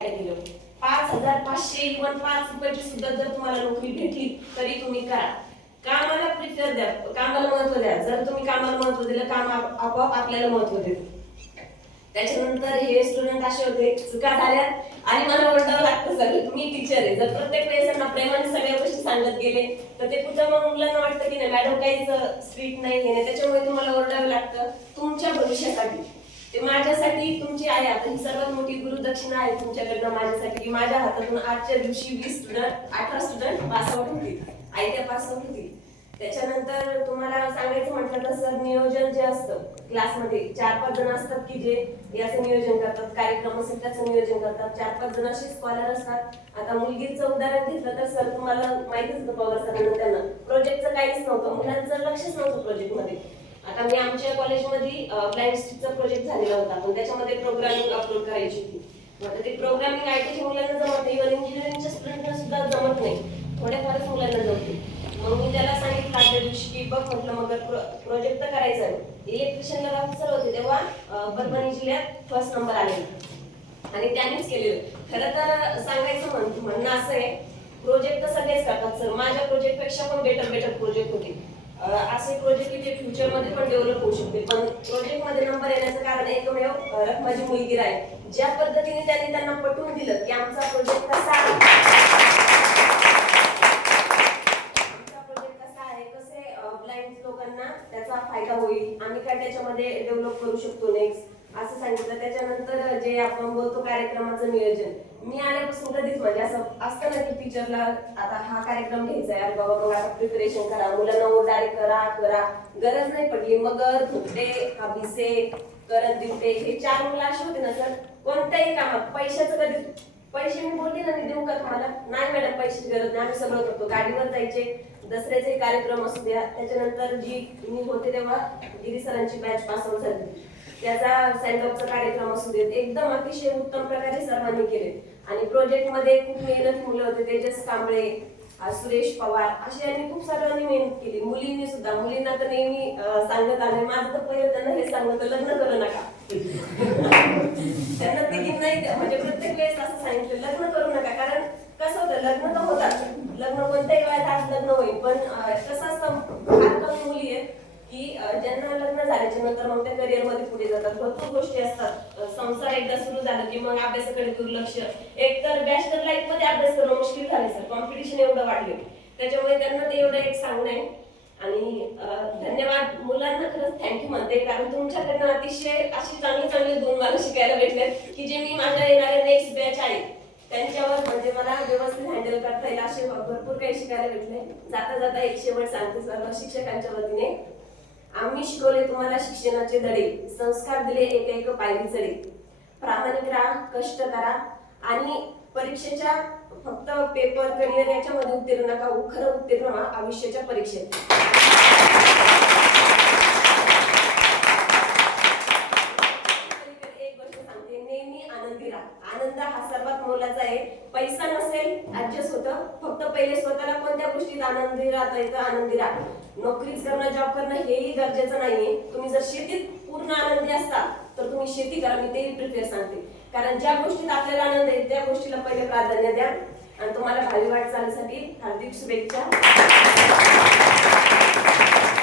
केलं 5,500 इव्हन 5 रुपयाची सुद्धा जर तुम्हाला नोकरी भेटली तरी तुम्ही करा. कामाला प्रिफर द्या, कामाला महत्व द्या. जर तुम्ही कामाला महत्व दिलं, काम आपोआप आपल्याला महत्व देतं. त्याच्यानंतर हे स्टुडंट असे होते, चुका झाल्या आणि मला ओरडावं लागतं सगळं. मी टीचर आहे, जर प्रत्येक वेळेस त्यांना प्रेमाने सगळ्या गोष्टी सांगत गेले तर ते कुठं मग मुलांना वाटतं की नाही मॅडम काहीच स्ट्रिक्ट नाही, त्याच्यामुळे तुम्हाला ओरडावं लागतं तुमच्या भविष्यासाठी. ते माझ्यासाठी तुमची आहे आता ही सर्वात मोठी गुरुदक्षिणा आहे तुमच्याकडनं माझ्यासाठी, की माझ्या हातातून आजच्या दिवशी 18 स्टुडंट पास आउट होतील, आयत्या पास आउट होतील. त्याच्यानंतर तुम्हाला सांगायचं म्हटलं तर सर नियोजन जे असतं क्लासमध्ये 4-5 जण असतात की जे याचं नियोजन करतात, कार्यक्रम असेल त्याचं नियोजन करतात. 4-5 जण असे स्कॉलर असतात. आता मुलगीचं उदाहरण घेतलं तर सर तुम्हाला माहितीच होतं पवार सरांना, त्यांना प्रोजेक्टचं काहीच नव्हतं, मुलांचं लक्षच नव्हतं प्रोजेक्टमध्ये. आता मी आमच्या कॉलेजमध्ये ब्लाइंड स्टिकचा प्रोजेक्ट झालेला होता, पण त्याच्यामध्ये प्रोग्रामिंग अपलोड करायची होती. आता ते प्रोग्रामिंग आयटीच्या मुलांना जमत नाही, इव्हन इंजिनिअरिंगच्या स्टुडंटना सुद्धा जमत नाही, थोड्याफारच मुलांना जमते. मग मी त्याला सांगितलं आदल्या दिवशी की बघ म्हटलं मग प्रोजेक्ट तर करायचा आहे. इलेक्ट्रिशियनला ऑफिसर होते तेव्हा परभणी जिल्ह्यात फर्स्ट नंबर आलेला आणि त्यांनीच केलेलं. खरं तर सांगायचं म्हणणं असं आहे, प्रोजेक्ट तर सगळेच करतात सर, माझ्या प्रोजेक्ट पेक्षा पण बेटर प्रोजेक्ट होते. असे प्रोजेक्ट जे फ्युचर मध्ये पण डेव्हलप होऊ शकते. पण प्रोजेक्ट मध्ये नंबर येण्याचं कारण एकमेव रखमाजी मुलगी आहे. ज्या पद्धतीने त्यांना पटवून दिलं की आमचा प्रोजेक्ट कसा आहे, कसे ब्लाइंड लोकांना त्याचा फायदा होईल, आम्ही काय त्याच्यामध्ये डेव्हलप करू शकतो नेक्स्ट असं सांगितलं. त्याच्यानंतर जे आपण बोलतो कार्यक्रमाचं नियोजन, मी आल्यापासून कधीच म्हणजे असं असतं ना की टीचरला आता हा कार्यक्रम घ्यायचा आहे, अरे बाबा मग आता प्रिपरेशन करा, मुलांना ओरडारे करा गरज नाही पडली. मगर फुटते हाबिसे करत दिवटे हे 4 मुलं अशी होते ना सर, कोणत्याही कामात पैशाचं कधी पैसे मी बोलले ना मी देऊ का तुम्हाला, नाही मॅडम पैशाची गरज नाही, आम्ही सगळं करतो. गाडीवर जायचे, दसऱ्याचे कार्यक्रम असू द्या, त्याच्यानंतर जी मी होते तेव्हा गिरी सरांची बॅच पास आउट झाली, त्याचा सेंडऑफचा कार्यक्रम असू देत, एकदम अतिशय उत्तम प्रकारे सर्वांनी केले. आणि प्रोजेक्ट मध्ये खूप मेहनत मुलं होते, तेजस कांबळे, सुरेश पवार अशी यांनी खूप सर्वांनी मेहनत केली. मुलींनी सुद्धा, मुलींना तर नेहमी सांगत आले, माझं तर पहिलं त्यांना हे सांगत लग्न करू नका त्यांना तिघी नाही म्हणजे प्रत्येक वेळेस असं सांगितलं लग्न करू नका. कारण कसं होतं, लग्न तर होतात, लग्न कोणत्याही वयात आज लग्न होईल, पण कसं असतं फार कमी मुली आहेत की ज्यांना लग्न झाल्याच्या नंतर मग त्या करिअर मध्ये पुढे जातात. भरपूर गोष्टी असतात, संसार एकदा सुरू झाला की मग अभ्यासाकडे दुर्लक्ष, एकतर बॅचलर लाईफ मध्ये अभ्यास करणं मुश्किल झाले सर, कॉम्पिटिशन एवढं वाढले, त्याच्यामुळे त्यांना ते एवढं एक सांगणं आहे. आणि धन्यवाद मुलांना, खरंच थँक्यू म्हणते, कारण तुमच्याकडनं अतिशय अशी चांगले गुण मला शिकायला भेटले की जे मी माझ्या येणाऱ्या नेक्स्ट बॅच आहे त्यांच्यावर म्हणजे मला व्यवस्थित हँडल करता येईल, असे भरपूर काही शिकायला भेटले. जाता एक शेवट सांगते सर्व शिक्षकांच्या वतीने, आम्ही शिकवले तुम्हाला शिक्षणाचे धडे, संस्कार दिले एक पायरी चढे, प्रामाणिक राहा, कष्ट करा आणि परीक्षेच्या फक्त पेपर करिअर याच्यामध्ये उत्तीर्ण नका, खरं उत्तीर्ण व्हा आयुष्याच्या परीक्षेत. एक गोष्ट सांगते, नेहमी आनंदी राहा. आनंद हा सर्वात मोलाचा आहे. पैसा नसेल ऍडजस्ट होतं, फक्त पहिले स्वतःला कोणत्या गोष्टीत आनंदी राहता येतं आनंदी राहा. नोकरीच करणं, जॉब करणं हेही गरजेचं नाहीये. तुम्ही जर शेतीत पूर्ण आनंदी असता तर तुम्ही शेती करा, मी तेही प्रिफर सांगते. कारण ज्या गोष्टीत आपल्याला आनंद आहे त्या गोष्टीला पहिले प्राधान्य द्या. आणि तुम्हाला भावी वाटचालीसाठी हार्दिक शुभेच्छा.